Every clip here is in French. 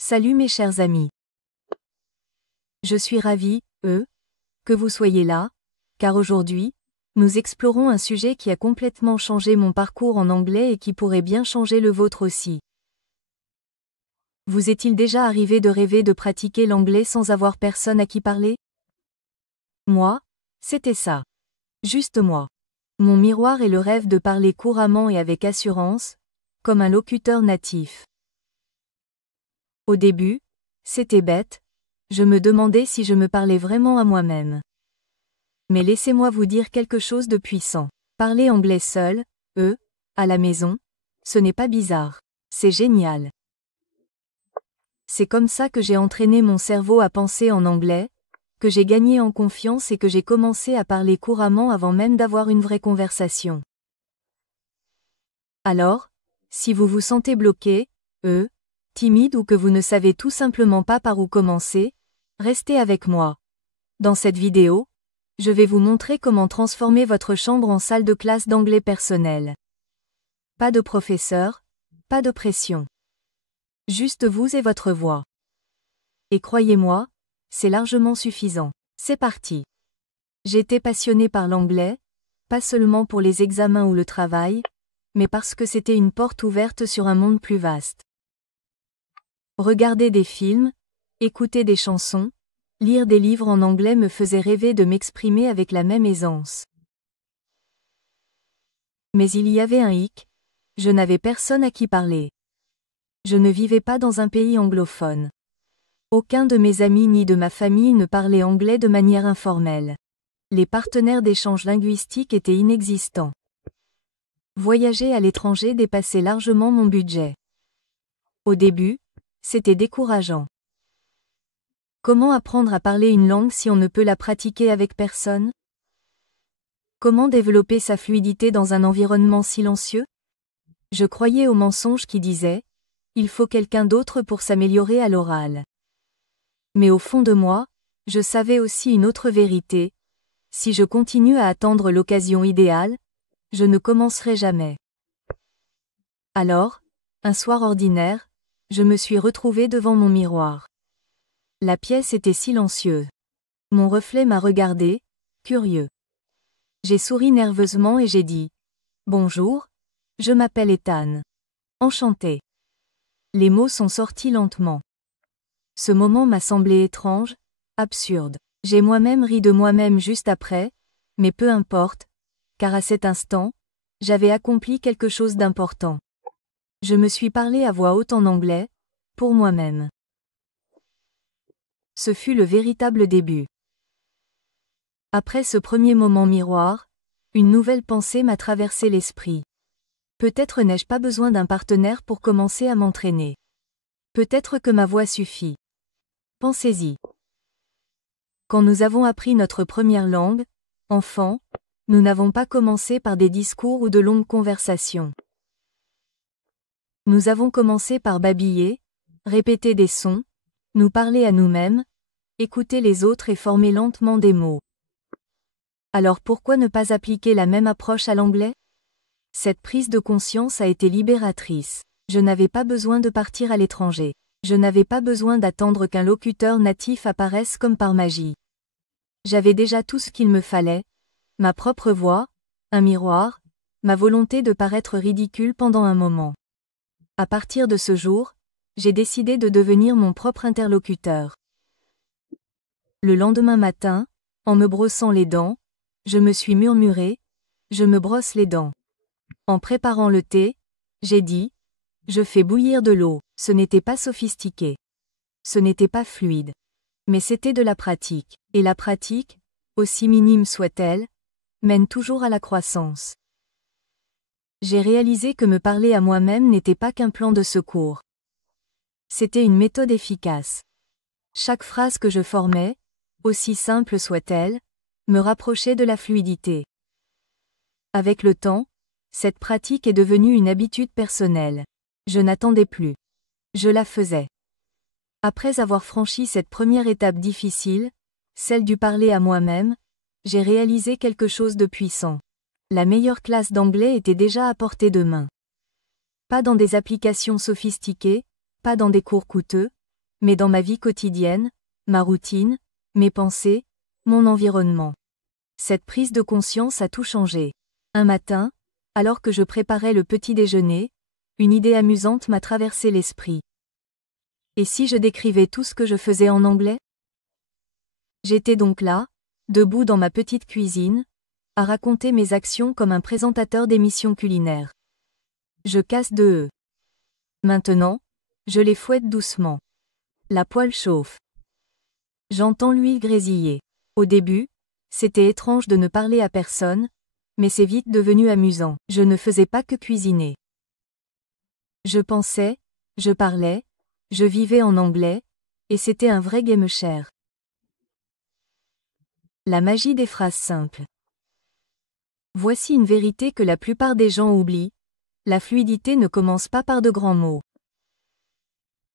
Salut mes chers amis. Je suis ravi, que vous soyez là, car aujourd'hui, nous explorons un sujet qui a complètement changé mon parcours en anglais et qui pourrait bien changer le vôtre aussi. Vous est-il déjà arrivé de rêver de pratiquer l'anglais sans avoir personne à qui parler? Moi, c'était ça. Juste moi. Mon miroir est le rêve de parler couramment et avec assurance, comme un locuteur natif. Au début, c'était bête, je me demandais si je me parlais vraiment à moi-même. Mais laissez-moi vous dire quelque chose de puissant. Parler anglais seul, à la maison, ce n'est pas bizarre. C'est génial. C'est comme ça que j'ai entraîné mon cerveau à penser en anglais, que j'ai gagné en confiance et que j'ai commencé à parler couramment avant même d'avoir une vraie conversation. Alors, si vous vous sentez bloqué, timide ou que vous ne savez tout simplement pas par où commencer, restez avec moi. Dans cette vidéo, je vais vous montrer comment transformer votre chambre en salle de classe d'anglais personnel. Pas de professeur, pas de pression. Juste vous et votre voix. Et croyez-moi, c'est largement suffisant. C'est parti. J'étais passionnée par l'anglais, pas seulement pour les examens ou le travail, mais parce que c'était une porte ouverte sur un monde plus vaste. Regarder des films, écouter des chansons, lire des livres en anglais me faisait rêver de m'exprimer avec la même aisance. Mais il y avait un hic, je n'avais personne à qui parler. Je ne vivais pas dans un pays anglophone. Aucun de mes amis ni de ma famille ne parlait anglais de manière informelle. Les partenaires d'échange linguistique étaient inexistants. Voyager à l'étranger dépassait largement mon budget. Au début, c'était décourageant. Comment apprendre à parler une langue si on ne peut la pratiquer avec personne? Comment développer sa fluidité dans un environnement silencieux? Je croyais aux mensonges qui disaient « il faut quelqu'un d'autre pour s'améliorer à l'oral ». Mais au fond de moi, je savais aussi une autre vérité. Si je continue à attendre l'occasion idéale, je ne commencerai jamais. Alors, un soir ordinaire, je me suis retrouvée devant mon miroir. La pièce était silencieuse. Mon reflet m'a regardé, curieux. J'ai souri nerveusement et j'ai dit « Bonjour, je m'appelle Ethan. Enchanté ». Les mots sont sortis lentement. Ce moment m'a semblé étrange, absurde. J'ai moi-même ri de moi-même juste après, mais peu importe, car à cet instant, j'avais accompli quelque chose d'important. Je me suis parlé à voix haute en anglais, pour moi-même. Ce fut le véritable début. Après ce premier moment miroir, une nouvelle pensée m'a traversé l'esprit. Peut-être n'ai-je pas besoin d'un partenaire pour commencer à m'entraîner. Peut-être que ma voix suffit. Pensez-y. Quand nous avons appris notre première langue, enfant, nous n'avons pas commencé par des discours ou de longues conversations. Nous avons commencé par babiller, répéter des sons, nous parler à nous-mêmes, écouter les autres et former lentement des mots. Alors pourquoi ne pas appliquer la même approche à l'anglais? Cette prise de conscience a été libératrice. Je n'avais pas besoin de partir à l'étranger. Je n'avais pas besoin d'attendre qu'un locuteur natif apparaisse comme par magie. J'avais déjà tout ce qu'il me fallait, ma propre voix, un miroir, ma volonté de paraître ridicule pendant un moment. À partir de ce jour, j'ai décidé de devenir mon propre interlocuteur. Le lendemain matin, en me brossant les dents, je me suis murmuré, je me brosse les dents. En préparant le thé, j'ai dit, je fais bouillir de l'eau. Ce n'était pas sophistiqué. Ce n'était pas fluide. Mais c'était de la pratique. Et la pratique, aussi minime soit-elle, mène toujours à la croissance. J'ai réalisé que me parler à moi-même n'était pas qu'un plan de secours. C'était une méthode efficace. Chaque phrase que je formais, aussi simple soit-elle, me rapprochait de la fluidité. Avec le temps, cette pratique est devenue une habitude personnelle. Je n'attendais plus. Je la faisais. Après avoir franchi cette première étape difficile, celle du parler à moi-même, j'ai réalisé quelque chose de puissant. La meilleure classe d'anglais était déjà à portée de main. Pas dans des applications sophistiquées, pas dans des cours coûteux, mais dans ma vie quotidienne, ma routine, mes pensées, mon environnement. Cette prise de conscience a tout changé. Un matin, alors que je préparais le petit déjeuner, une idée amusante m'a traversé l'esprit. Et si je décrivais tout ce que je faisais en anglais? J'étais donc là, debout dans ma petite cuisine, à raconter mes actions comme un présentateur d'émissions culinaires. Je casse 2 œufs. Maintenant, je les fouette doucement. La poêle chauffe. J'entends l'huile grésiller. Au début, c'était étrange de ne parler à personne, mais c'est vite devenu amusant. Je ne faisais pas que cuisiner. Je pensais, je parlais, je vivais en anglais, et c'était un vrai game share. La magie des phrases simples. Voici une vérité que la plupart des gens oublient, la fluidité ne commence pas par de grands mots.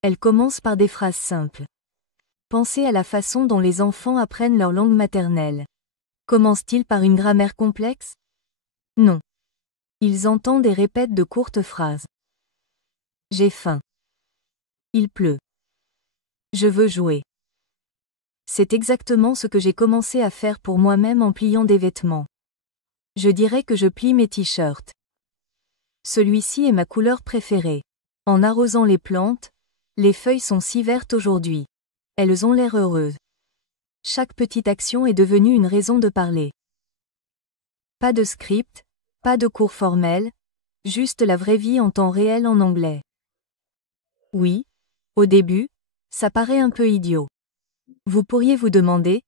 Elle commence par des phrases simples. Pensez à la façon dont les enfants apprennent leur langue maternelle. Commencent-ils par une grammaire complexe? Non. Ils entendent et répètent de courtes phrases. J'ai faim. Il pleut. Je veux jouer. C'est exactement ce que j'ai commencé à faire pour moi-même en pliant des vêtements. Je dirais que je plie mes t-shirts. Celui-ci est ma couleur préférée. En arrosant les plantes, les feuilles sont si vertes aujourd'hui. Elles ont l'air heureuses. Chaque petite action est devenue une raison de parler. Pas de script, pas de cours formels, juste la vraie vie en temps réel en anglais. Oui, au début, ça paraît un peu idiot. Vous pourriez vous demander,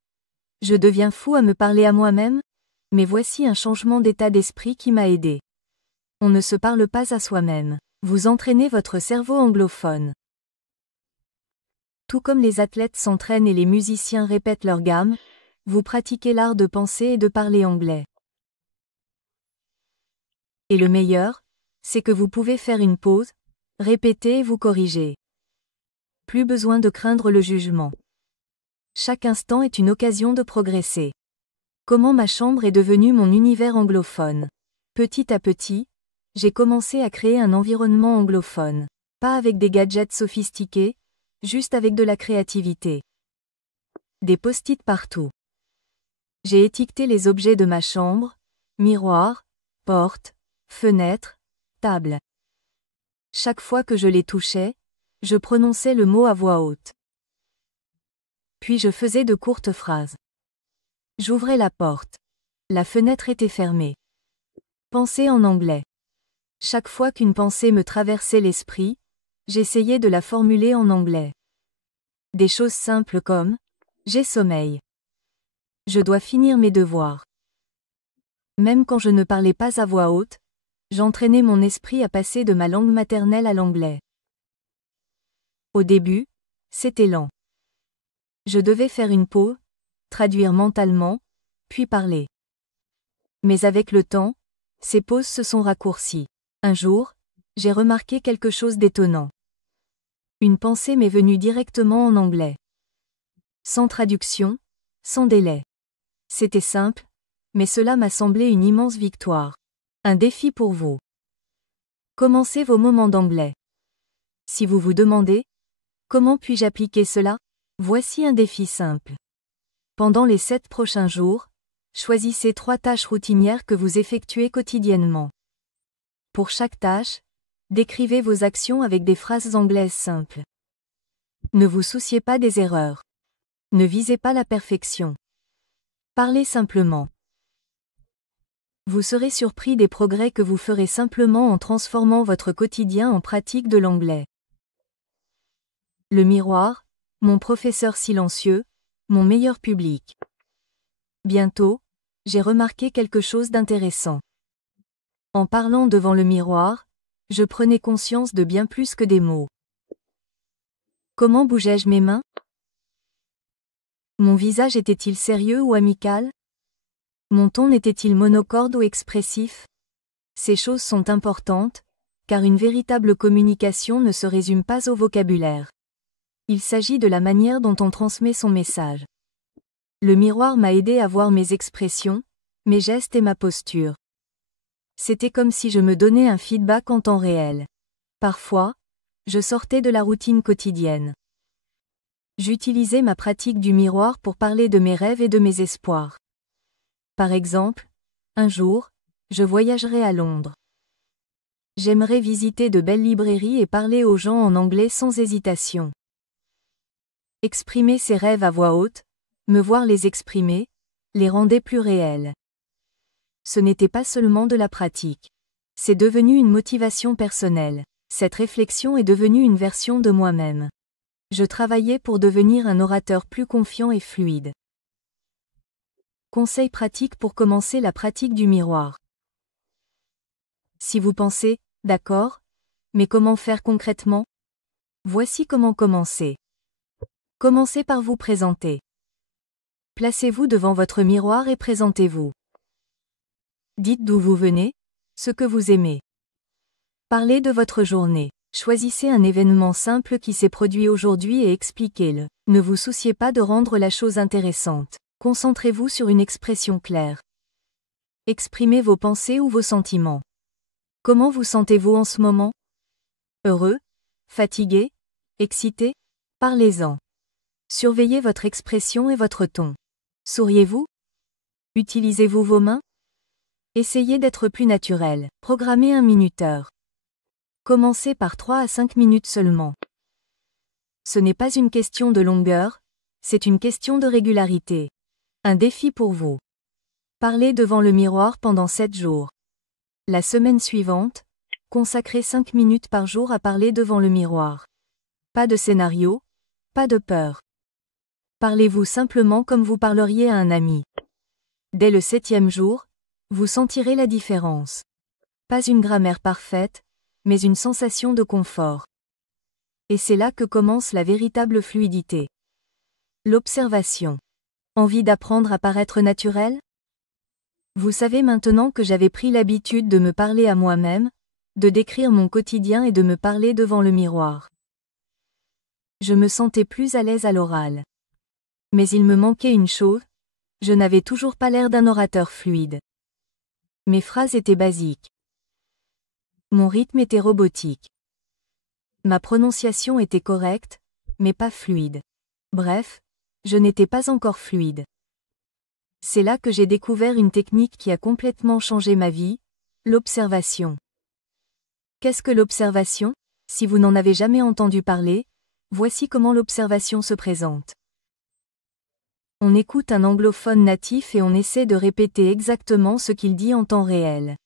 je deviens fou à me parler à moi-même? Mais voici un changement d'état d'esprit qui m'a aidé. On ne se parle pas à soi-même. Vous entraînez votre cerveau anglophone. Tout comme les athlètes s'entraînent et les musiciens répètent leur gamme, vous pratiquez l'art de penser et de parler anglais. Et le meilleur, c'est que vous pouvez faire une pause, répéter et vous corriger. Plus besoin de craindre le jugement. Chaque instant est une occasion de progresser. Comment ma chambre est devenue mon univers anglophone. Petit à petit, j'ai commencé à créer un environnement anglophone. Pas avec des gadgets sophistiqués, juste avec de la créativité. Des post-it partout. J'ai étiqueté les objets de ma chambre, miroir, porte, fenêtre, table. Chaque fois que je les touchais, je prononçais le mot à voix haute. Puis je faisais de courtes phrases. J'ouvrais la porte. La fenêtre était fermée. Pensée en anglais. Chaque fois qu'une pensée me traversait l'esprit, j'essayais de la formuler en anglais. Des choses simples comme « J'ai sommeil. Je dois finir mes devoirs. » Même quand je ne parlais pas à voix haute, j'entraînais mon esprit à passer de ma langue maternelle à l'anglais. Au début, c'était lent. Je devais faire une pause, traduire mentalement, puis parler. Mais avec le temps, ces pauses se sont raccourcies. Un jour, j'ai remarqué quelque chose d'étonnant. Une pensée m'est venue directement en anglais. Sans traduction, sans délai. C'était simple, mais cela m'a semblé une immense victoire. Un défi pour vous. Commencez vos moments d'anglais. Si vous vous demandez, comment puis-je appliquer cela? Voici un défi simple. Pendant les 7 prochains jours, choisissez 3 tâches routinières que vous effectuez quotidiennement. Pour chaque tâche, décrivez vos actions avec des phrases anglaises simples. Ne vous souciez pas des erreurs. Ne visez pas la perfection. Parlez simplement. Vous serez surpris des progrès que vous ferez simplement en transformant votre quotidien en pratique de l'anglais. Le miroir, mon professeur silencieux, mon meilleur public. Bientôt, j'ai remarqué quelque chose d'intéressant. En parlant devant le miroir, je prenais conscience de bien plus que des mots. Comment bougeais-je mes mains? Mon visage était-il sérieux ou amical? Mon ton était-il monocorde ou expressif? Ces choses sont importantes, car une véritable communication ne se résume pas au vocabulaire. Il s'agit de la manière dont on transmet son message. Le miroir m'a aidé à voir mes expressions, mes gestes et ma posture. C'était comme si je me donnais un feedback en temps réel. Parfois, je sortais de la routine quotidienne. J'utilisais ma pratique du miroir pour parler de mes rêves et de mes espoirs. Par exemple, un jour, je voyagerai à Londres. J'aimerais visiter de belles librairies et parler aux gens en anglais sans hésitation. Exprimer ses rêves à voix haute, me voir les exprimer, les rendait plus réels. Ce n'était pas seulement de la pratique. C'est devenu une motivation personnelle. Cette réflexion est devenue une version de moi-même. Je travaillais pour devenir un orateur plus confiant et fluide. Conseils pratiques pour commencer la pratique du miroir. Si vous pensez, d'accord, mais comment faire concrètement? Voici comment commencer. Commencez par vous présenter. Placez-vous devant votre miroir et présentez-vous. Dites d'où vous venez, ce que vous aimez. Parlez de votre journée. Choisissez un événement simple qui s'est produit aujourd'hui et expliquez-le. Ne vous souciez pas de rendre la chose intéressante. Concentrez-vous sur une expression claire. Exprimez vos pensées ou vos sentiments. Comment vous sentez-vous en ce moment? Heureux? Fatigué? Excité? Parlez-en. Surveillez votre expression et votre ton. Souriez-vous? Utilisez-vous vos mains? Essayez d'être plus naturel. Programmez un minuteur. Commencez par 3 à 5 minutes seulement. Ce n'est pas une question de longueur, c'est une question de régularité. Un défi pour vous. Parlez devant le miroir pendant 7 jours. La semaine suivante, consacrez 5 minutes par jour à parler devant le miroir. Pas de scénario, pas de peur. Parlez-vous simplement comme vous parleriez à un ami. Dès le 7e jour, vous sentirez la différence. Pas une grammaire parfaite, mais une sensation de confort. Et c'est là que commence la véritable fluidité. L'observation. Envie d'apprendre à paraître naturel? Vous savez maintenant que j'avais pris l'habitude de me parler à moi-même, de décrire mon quotidien et de me parler devant le miroir. Je me sentais plus à l'aise à l'oral. Mais il me manquait une chose, je n'avais toujours pas l'air d'un orateur fluide. Mes phrases étaient basiques. Mon rythme était robotique. Ma prononciation était correcte, mais pas fluide. Bref, je n'étais pas encore fluide. C'est là que j'ai découvert une technique qui a complètement changé ma vie, l'observation. Qu'est-ce que l'observation? Si vous n'en avez jamais entendu parler, voici comment l'observation se présente. On écoute un anglophone natif et on essaie de répéter exactement ce qu'il dit en temps réel.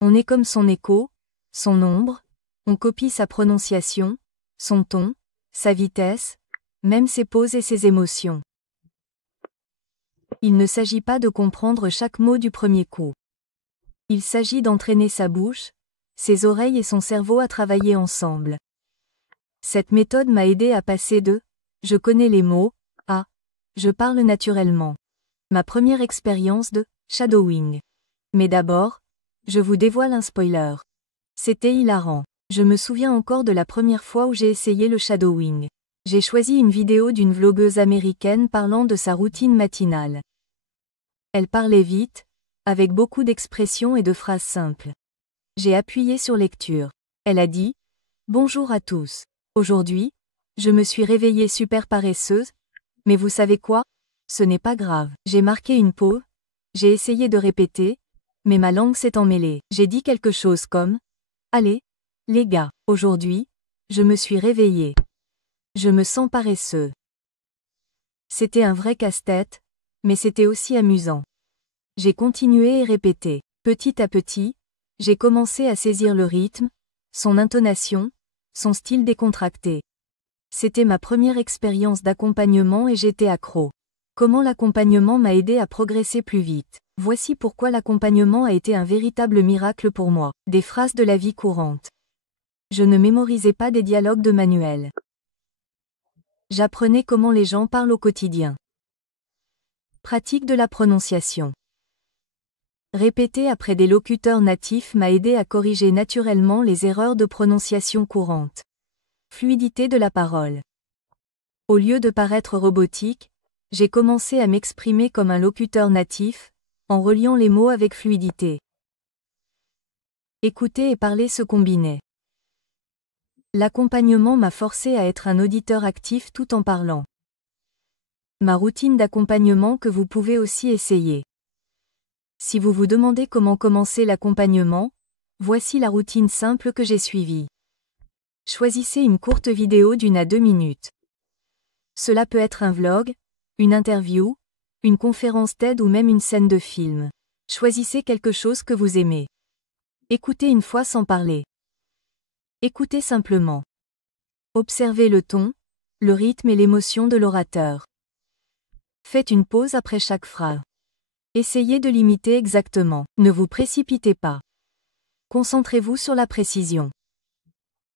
On est comme son écho, son ombre, on copie sa prononciation, son ton, sa vitesse, même ses pauses et ses émotions. Il ne s'agit pas de comprendre chaque mot du premier coup. Il s'agit d'entraîner sa bouche, ses oreilles et son cerveau à travailler ensemble. Cette méthode m'a aidé à passer de « je connais les mots » à « je parle naturellement ». Ma première expérience de « shadowing ». Mais d'abord, je vous dévoile un spoiler. C'était hilarant. Je me souviens encore de la première fois où j'ai essayé le shadowing. J'ai choisi une vidéo d'une vlogueuse américaine parlant de sa routine matinale. Elle parlait vite, avec beaucoup d'expressions et de phrases simples. J'ai appuyé sur lecture. Elle a dit « Bonjour à tous. Aujourd'hui, je me suis réveillée super paresseuse, mais vous savez quoi? Ce n'est pas grave. J'ai marqué une pause, j'ai essayé de répéter, mais ma langue s'est emmêlée. J'ai dit quelque chose comme « Allez, les gars, aujourd'hui, je me suis réveillée. Je me sens paresseux. » C'était un vrai casse-tête, mais c'était aussi amusant. J'ai continué et répété. Petit à petit, j'ai commencé à saisir le rythme, son intonation, son style décontracté. C'était ma première expérience d'accompagnement et j'étais accro. Comment l'accompagnement m'a aidé à progresser plus vite. Voici pourquoi l'accompagnement a été un véritable miracle pour moi. Des phrases de la vie courante. Je ne mémorisais pas des dialogues de manuel. J'apprenais comment les gens parlent au quotidien. Pratique de la prononciation. Répéter après des locuteurs natifs m'a aidé à corriger naturellement les erreurs de prononciation courantes. Fluidité de la parole. Au lieu de paraître robotique, j'ai commencé à m'exprimer comme un locuteur natif, en reliant les mots avec fluidité. Écouter et parler se combinaient. L'accompagnement m'a forcé à être un auditeur actif tout en parlant. Ma routine d'accompagnement que vous pouvez aussi essayer. Si vous vous demandez comment commencer l'accompagnement, voici la routine simple que j'ai suivie. Choisissez une courte vidéo d'1 à 2 minutes. Cela peut être un vlog, une interview, une conférence TED ou même une scène de film. Choisissez quelque chose que vous aimez. Écoutez une fois sans parler. Écoutez simplement. Observez le ton, le rythme et l'émotion de l'orateur. Faites une pause après chaque phrase. Essayez de l'imiter exactement. Ne vous précipitez pas. Concentrez-vous sur la précision.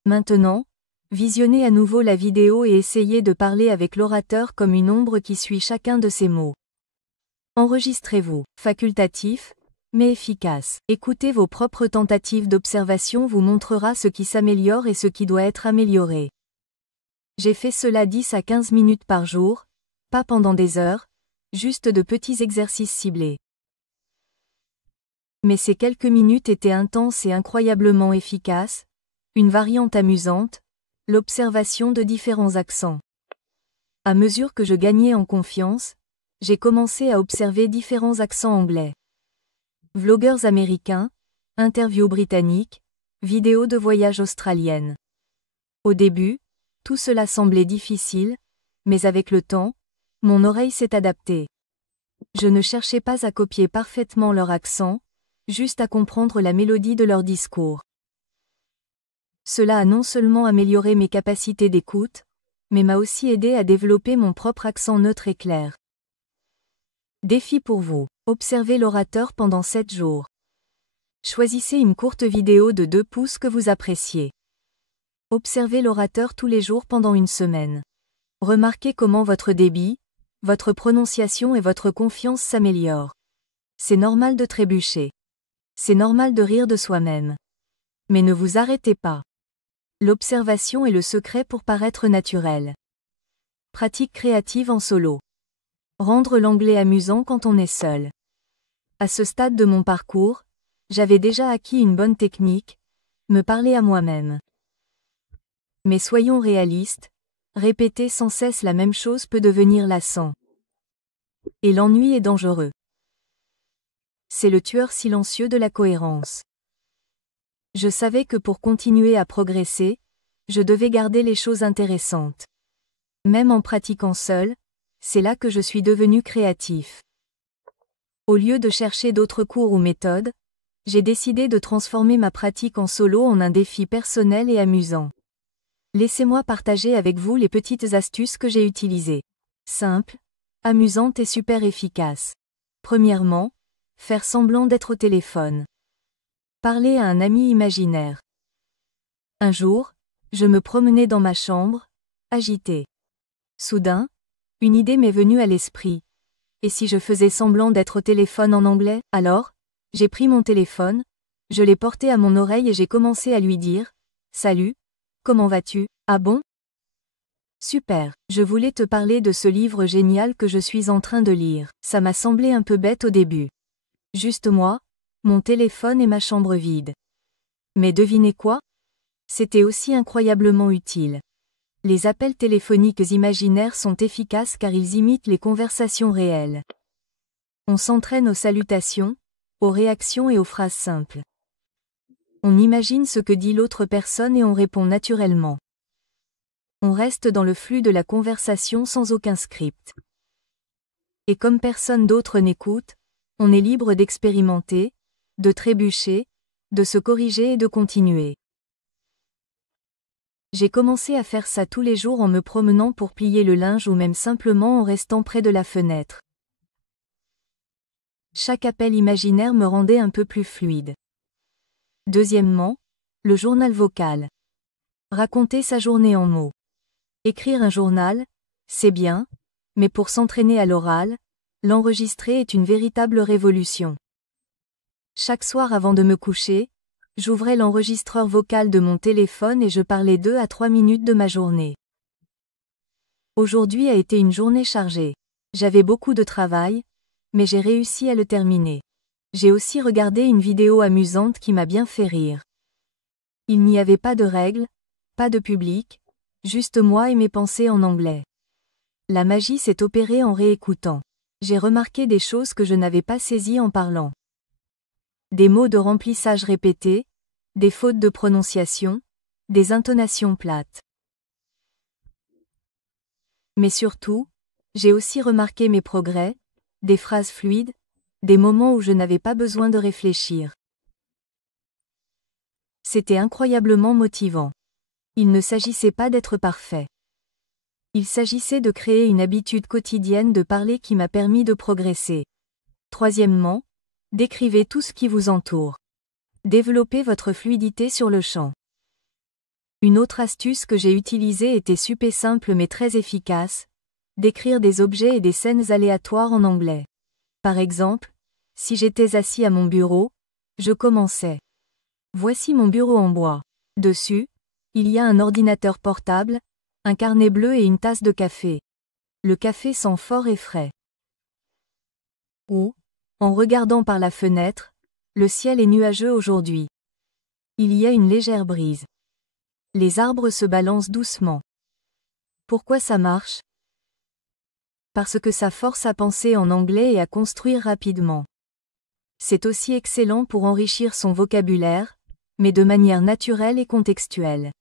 Maintenant, visionnez à nouveau la vidéo et essayez de parler avec l'orateur comme une ombre qui suit chacun de ses mots. Enregistrez-vous. Facultatif, mais efficace. Écoutez vos propres tentatives d'observation vous montrera ce qui s'améliore et ce qui doit être amélioré. J'ai fait cela 10 à 15 minutes par jour, pas pendant des heures, juste de petits exercices ciblés. Mais ces quelques minutes étaient intenses et incroyablement efficaces, une variante amusante, l'observation de différents accents. À mesure que je gagnais en confiance, j'ai commencé à observer différents accents anglais. Vlogueurs américains, interviews britanniques, vidéos de voyage australiennes. Au début, tout cela semblait difficile, mais avec le temps, mon oreille s'est adaptée. Je ne cherchais pas à copier parfaitement leur accent, juste à comprendre la mélodie de leur discours. Cela a non seulement amélioré mes capacités d'écoute, mais m'a aussi aidé à développer mon propre accent neutre et clair. Défi pour vous. Observez l'orateur pendant 7 jours. Choisissez une courte vidéo de 2 pouces que vous appréciez. Observez l'orateur tous les jours pendant une semaine. Remarquez comment votre débit, votre prononciation et votre confiance s'améliorent. C'est normal de trébucher. C'est normal de rire de soi-même. Mais ne vous arrêtez pas. L'observation est le secret pour paraître naturel. Pratique créative en solo. Rendre l'anglais amusant quand on est seul. À ce stade de mon parcours, j'avais déjà acquis une bonne technique, me parler à moi-même. Mais soyons réalistes, répéter sans cesse la même chose peut devenir lassant. Et l'ennui est dangereux. C'est le tueur silencieux de la cohérence. Je savais que pour continuer à progresser, je devais garder les choses intéressantes. Même en pratiquant seul, c'est là que je suis devenu créatif. Au lieu de chercher d'autres cours ou méthodes, j'ai décidé de transformer ma pratique en solo en un défi personnel et amusant. Laissez-moi partager avec vous les petites astuces que j'ai utilisées. Simples, amusantes et super efficaces. Premièrement, faire semblant d'être au téléphone. Parler à un ami imaginaire. Un jour, je me promenais dans ma chambre, agitée. Soudain, une idée m'est venue à l'esprit. Et si je faisais semblant d'être au téléphone en anglais? Alors, j'ai pris mon téléphone, je l'ai porté à mon oreille et j'ai commencé à lui dire « Salut, comment vas-tu? Ah bon? Super, je voulais te parler de ce livre génial que je suis en train de lire. » Ça m'a semblé un peu bête au début. Juste moi, mon téléphone et ma chambre vide. Mais devinez quoi? C'était aussi incroyablement utile. Les appels téléphoniques imaginaires sont efficaces car ils imitent les conversations réelles. On s'entraîne aux salutations, aux réactions et aux phrases simples. On imagine ce que dit l'autre personne et on répond naturellement. On reste dans le flux de la conversation sans aucun script. Et comme personne d'autre n'écoute, on est libre d'expérimenter, de trébucher, de se corriger et de continuer. J'ai commencé à faire ça tous les jours en me promenant pour plier le linge ou même simplement en restant près de la fenêtre. Chaque appel imaginaire me rendait un peu plus fluide. Deuxièmement, le journal vocal. Raconter sa journée en mots. Écrire un journal, c'est bien, mais pour s'entraîner à l'oral, l'enregistrer est une véritable révolution. Chaque soir avant de me coucher, j'ouvrais l'enregistreur vocal de mon téléphone et je parlais 2 à 3 minutes de ma journée. Aujourd'hui a été une journée chargée. J'avais beaucoup de travail, mais j'ai réussi à le terminer. J'ai aussi regardé une vidéo amusante qui m'a bien fait rire. Il n'y avait pas de règles, Pas de public, juste moi et mes pensées en anglais. La magie s'est opérée en réécoutant. J'ai remarqué des choses que je n'avais pas saisies en parlant. Des mots de remplissage répétés, des fautes de prononciation, des intonations plates. Mais surtout, j'ai aussi remarqué mes progrès, des phrases fluides, des moments où je n'avais pas besoin de réfléchir. C'était incroyablement motivant. Il ne s'agissait pas d'être parfait. Il s'agissait de créer une habitude quotidienne de parler qui m'a permis de progresser. Troisièmement, décrivez tout ce qui vous entoure. Développez votre fluidité sur le champ. Une autre astuce que j'ai utilisée était super simple mais très efficace, décrire des objets et des scènes aléatoires en anglais. Par exemple, si j'étais assis à mon bureau, je commençais. Voici mon bureau en bois. Dessus, il y a un ordinateur portable, un carnet bleu et une tasse de café. Le café sent fort et frais. Ou, en regardant par la fenêtre, le ciel est nuageux aujourd'hui. Il y a une légère brise. Les arbres se balancent doucement. Pourquoi ça marche? Parce que ça force à penser en anglais et à construire rapidement. C'est aussi excellent pour enrichir son vocabulaire, mais de manière naturelle et contextuelle.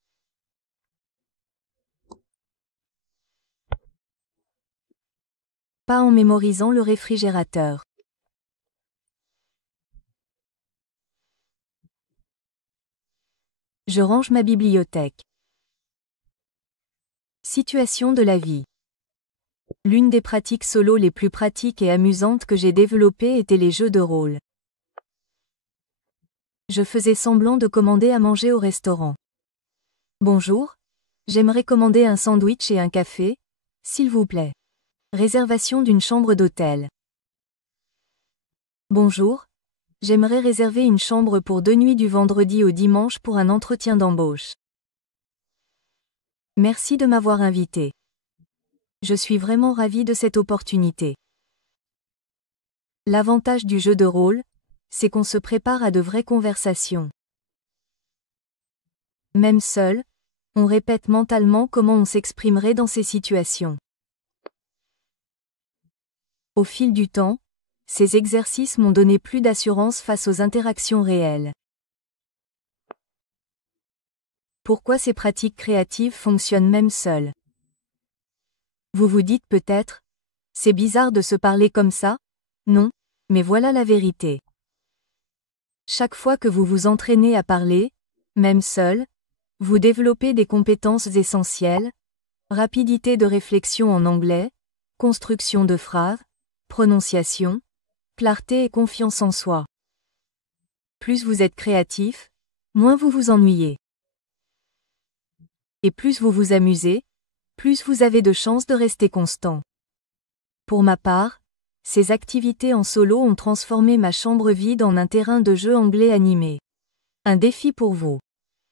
Pas en mémorisant le réfrigérateur. Je range ma bibliothèque. Situation de la vie. L'une des pratiques solo les plus pratiques et amusantes que j'ai développées était les jeux de rôle. Je faisais semblant de commander à manger au restaurant. Bonjour, j'aimerais commander un sandwich et un café, s'il vous plaît. Réservation d'une chambre d'hôtel. Bonjour, j'aimerais réserver une chambre pour 2 nuits du vendredi au dimanche pour un entretien d'embauche. Merci de m'avoir invité. Je suis vraiment ravi de cette opportunité. L'avantage du jeu de rôle, c'est qu'on se prépare à de vraies conversations. Même seul, on répète mentalement comment on s'exprimerait dans ces situations. Au fil du temps, ces exercices m'ont donné plus d'assurance face aux interactions réelles. Pourquoi ces pratiques créatives fonctionnent même seules? Vous vous dites peut-être, c'est bizarre de se parler comme ça? Non, mais voilà la vérité. Chaque fois que vous vous entraînez à parler, même seul, vous développez des compétences essentielles, rapidité de réflexion en anglais, construction de phrases, prononciation, clarté et confiance en soi. Plus vous êtes créatif, moins vous vous ennuyez. Et plus vous vous amusez, plus vous avez de chances de rester constant. Pour ma part, ces activités en solo ont transformé ma chambre vide en un terrain de jeu anglais animé. Un défi pour vous.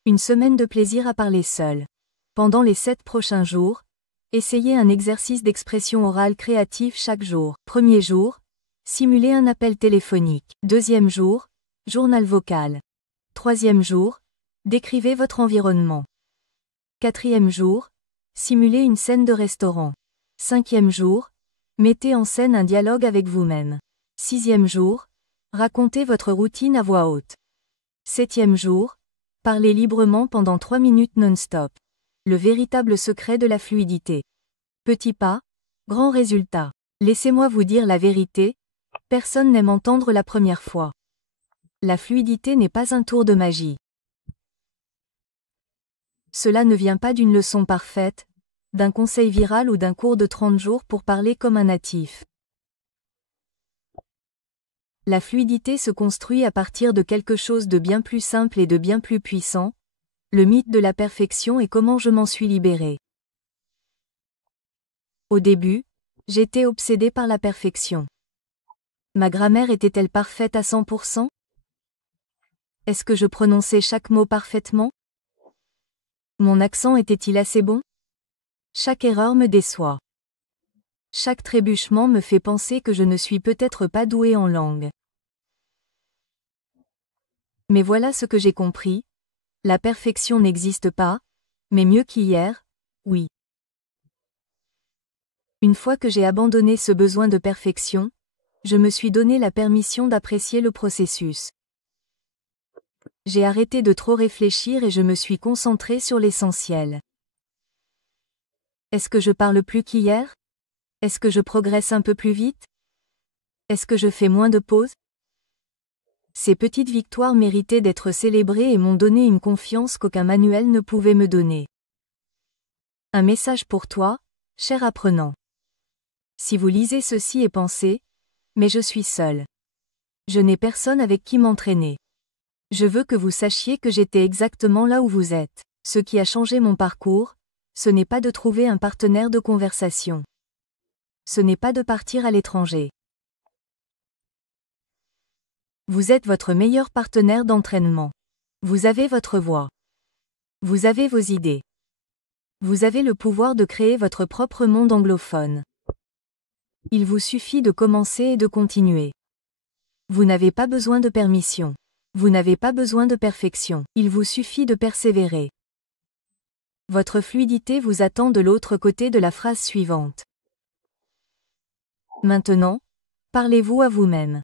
Une semaine de plaisir à parler seul. Pendant les 7 prochains jours, essayez un exercice d'expression orale créative chaque jour. Premier jour, simulez un appel téléphonique. Deuxième jour, journal vocal. Troisième jour, décrivez votre environnement. Quatrième jour, simulez une scène de restaurant. Cinquième jour, mettez en scène un dialogue avec vous-même. Sixième jour, racontez votre routine à voix haute. Septième jour, parlez librement pendant 3 minutes non-stop. Le véritable secret de la fluidité. Petit pas, grand résultat. Laissez-moi vous dire la vérité, personne n'aime entendre la première fois. La fluidité n'est pas un tour de magie. Cela ne vient pas d'une leçon parfaite, d'un conseil viral ou d'un cours de 30 jours pour parler comme un natif. La fluidité se construit à partir de quelque chose de bien plus simple et de bien plus puissant, le mythe de la perfection et comment je m'en suis libéré. Au début, j'étais obsédé par la perfection. Ma grammaire était-elle parfaite à 100%? Est-ce que je prononçais chaque mot parfaitement? Mon accent était-il assez bon? Chaque erreur me déçoit. Chaque trébuchement me fait penser que je ne suis peut-être pas doué en langue. Mais voilà ce que j'ai compris, la perfection n'existe pas, Mais mieux qu'hier, oui. Une fois que j'ai abandonné ce besoin de perfection, je me suis donné la permission d'apprécier le processus. J'ai arrêté de trop réfléchir et je me suis concentré sur l'essentiel. Est-ce que je parle plus qu'hier? Est-ce que je progresse un peu plus vite? Est-ce que je fais moins de pauses? Ces petites victoires méritaient d'être célébrées et m'ont donné une confiance qu'aucun manuel ne pouvait me donner. Un message pour toi, cher apprenant. Si vous lisez ceci et pensez, mais je suis seul. Je n'ai personne avec qui m'entraîner. Je veux que vous sachiez que j'étais exactement là où vous êtes. Ce qui a changé mon parcours, ce n'est pas de trouver un partenaire de conversation. Ce n'est pas de partir à l'étranger. Vous êtes votre meilleur partenaire d'entraînement. Vous avez votre voix. Vous avez vos idées. Vous avez le pouvoir de créer votre propre monde anglophone. Il vous suffit de commencer et de continuer. Vous n'avez pas besoin de permission. Vous n'avez pas besoin de perfection. Il vous suffit de persévérer. Votre fluidité vous attend de l'autre côté de la phrase suivante. Maintenant, parlez-vous à vous-même.